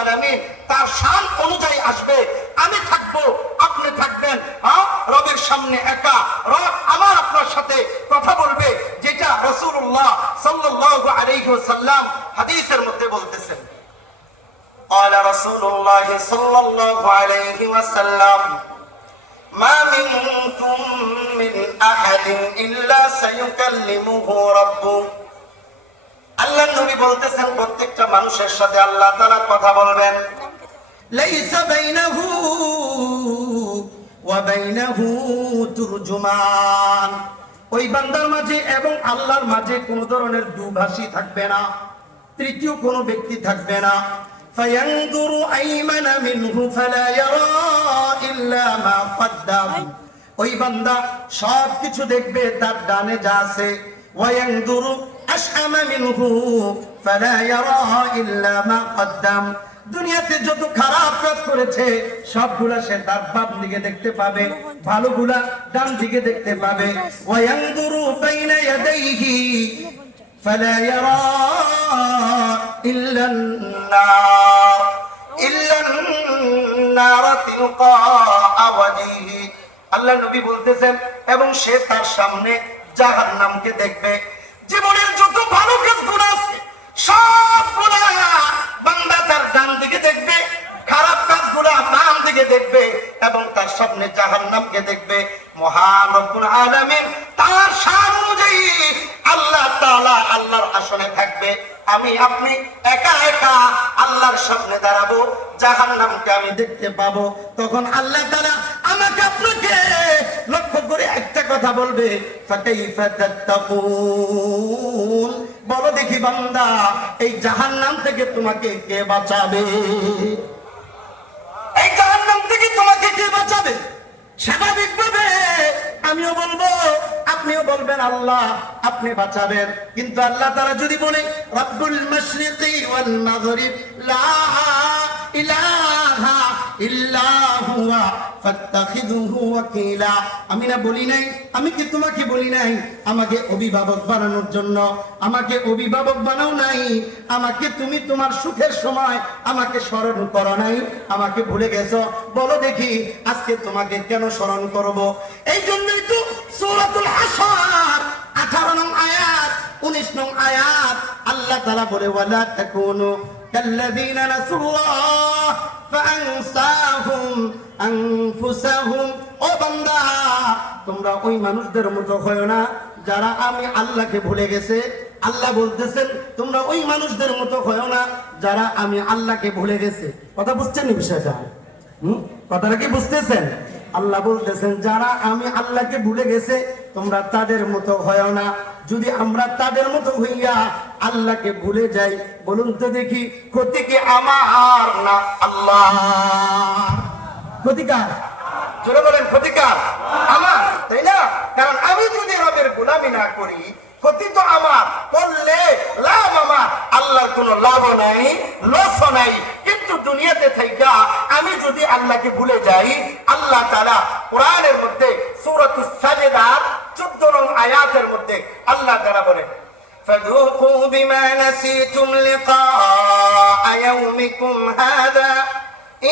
আলামিন তার শান অনুযায়ী আসবে। আমি থাকবো, আপনি থাকবেন, রবের সামনে একা। রব আমার আপনার সাথে কথা বলবে, যেটা রাসূলুল্লাহ সাল্লাল্লাহু আলাইহি ওয়াসাল্লাম হাদিসের মধ্যে বলতেছেন। قال رسول الله صلى الله عليه وسلم ما منكم من أحد إلا سيكلمه ربه। আল্লাহর নবী বলতেছেন প্রত্যেকটা মানুষের সাথে আল্লাহ তাআলা কথা বলবেন। লাইসা বাইনাহু ওয়া বাইনাহু তুরজুমান। ওই বান্দার মাঝে এবং আল্লাহর মাঝে কোনো ধরনের দুভাষী থাকবে না, তৃতীয় কোনো ব্যক্তি থাকবে না। ফায়ানজুরু আইমানা মিনহু ফালা ইয়ারা ইল্লা মা কদ্দাম। ওই বান্দা সব কিছু দেখবে তার ডানে যা আছে। ওয়ায়ানজুরু আশআমা মিনহু ফালা ইয়ারা ইল্লা মা কদ্দাম। দুনিয়াতে যত খারাপ কাজ করেছে সবগুলা সে তার বাম দিকে দেখতে পাবে, ভালোগুলা ডান দিকে দেখতে পাবে। ওয়ায়ানজুরু বাইনা ইয়াদাইহি ফালা ইয়ারা ইল্লা النار إلا النار تلقاء وجهه। আল্লাহ নবী বলতেছেন এবং সে তার সামনে জাহান্নামকে দেখবে। জীবনের যত ভালো কাজগুলো আছে সবগুলা বান্দা তার ডান দিকে দেখবে, খারাপ কাজগুলো বাম দিকে দেখবে এবং তার সামনে জাহান্নামকে দেখবে। মহান রব্বুল আলামিন তার শান অনুযায়ী আল্লাহ তাআলা আল্লাহর আসনে থাকবে। আমি আপনি একা একা আল্লাহর সামনে দাঁড়াবো, জাহান্নামকে আমি দেখতে পাবো। তখন আল্লাহ তাআলা আমাকে আপনাকে লক্ষ্য করে একটা কথা বলবে, ফাকাইফা তাত্তাকুন। বলো দেখি বান্দা, এই জাহান্নাম থেকে তোমাকে কে বাঁচাবে? এই জাহান্নাম থেকে তোমাকে কে বাঁচাবে? স্বাভাবিকভাবে আমিও বলবো, আপনিও বলবেন আল্লাহ আপনি বাঁচাবেন। কিন্তু আল্লাহ তাআলা যদি বলে রব্বুল মাশরিকি ওয়াল মাগরিব লা ইলাহা ইল্লা হুয়া ফাত্তাখিযুহু ওয়াকিলা। আমি না বলি নাই, আমি কি তোমাকে বলি নাই আমাকে অভিভাবক বানানোর জন্য? আমাকে অভিভাবক বানাও নাই, আমাকে তুমি তোমার সুখের সময় আমাকে স্মরণ করো নাই, আমাকে ভুলে গেছো। বলো দেখি আজকে তোমাকে কেন স্মরণ করব? এই জন্যই তো সূরাতুল হাসর 18 নং আয়াত 19 নং আয়াত আল্লাহ তাআলা বলে ওয়ালা তাকুনু কাল্লাযীনা নাসুল্লাহ ফাআনসাহুম আনফুসাহুম। ও বান্দা, তোমরা ওই মানুষদের মতো হয়ো না যারা আমি আল্লাহকে ভুলে গেছে। আল্লাহ বলতেছেন তোমরা ওই মানুষদের মতো হয়ো না যারা আমি আল্লাহকে ভুলে গেছে। কথা বুঝছেন এই বিষয়টা? কথাটা কি বুঝতেছেন? আল্লাহ বলতেছেন যারা আমি আল্লাহকে ভুলে গেছে তোমরা তাদের মতো হয় না। যদি আমরা তাদের মতো হইয়া আল্লাহকে ভুলে যাই, বলুন তো দেখি ক্ষতি কি আমার না আল্লাহ? ক্ষতিকার? জোরে বলেন ক্ষতিকার আমার, তাই না? কারণ আমি যদি রবের গোলামি না করি ক্ষতি তো আমার, করলে লাভ আমার। আল্লাহর কোনো লাভও নাই, লসও নাই। কিন্তু দুনিয়াতে থাইকা আমি যদি আল্লাহকে ভুলে যাই, আল্লাহ তাআলা কোরআনের মধ্যে সূরাতুস সাজদার 14 নং আয়াতের মধ্যে আল্লাহ তাআলা বলেন ফাযুকু বিমা নাসিতুম লিকাআ ইয়াউমিকুম হাযা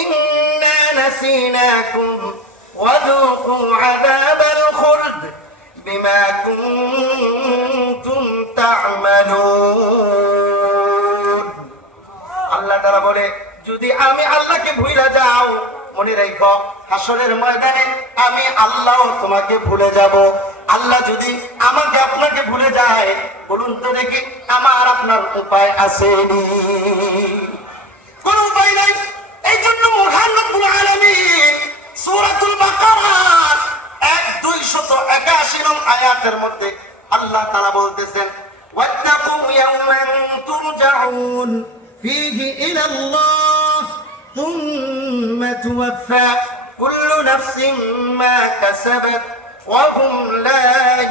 ইন্না নাসিনাকুম ওয়াযুকু আযাবাল খুলদ বিমা কুনতুম তা'মালুন। আল্লাহ তাআলা বলে যদি আমি আল্লাহকে ভুলে যাও, মনে রাখো হাসরের ময়দানে আমি আল্লাহ তোমাকে ভুলে যাব। আল্লাহ যদি আমাকে আপনাকে ভুলে যায়, বলুন তো দেখি আমার আপনার উপায় আছে? কোন উপায় নাই। এই জন্য মহান রব্বুল আলামিন সূরাতুল বাকারা 281 নং আয়াতের মধ্যে আল্লাহ তাআলা বলতেছেন ওয়াত্তাকু ইয়াওমান তুরজাউন ফীহি ইলাল্লাহ সুম্মা তুওয়াফা কুল্লু নাফসিন মা কাসাবাত ওয়া হুম লা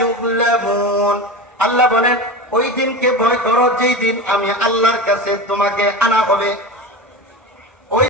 ইউযলামুন। আল্লাহ বলেন ওই দিনকে ভয় করো যেই দিন আমি আল্লাহর কাছে তোমাকে আনা হবে।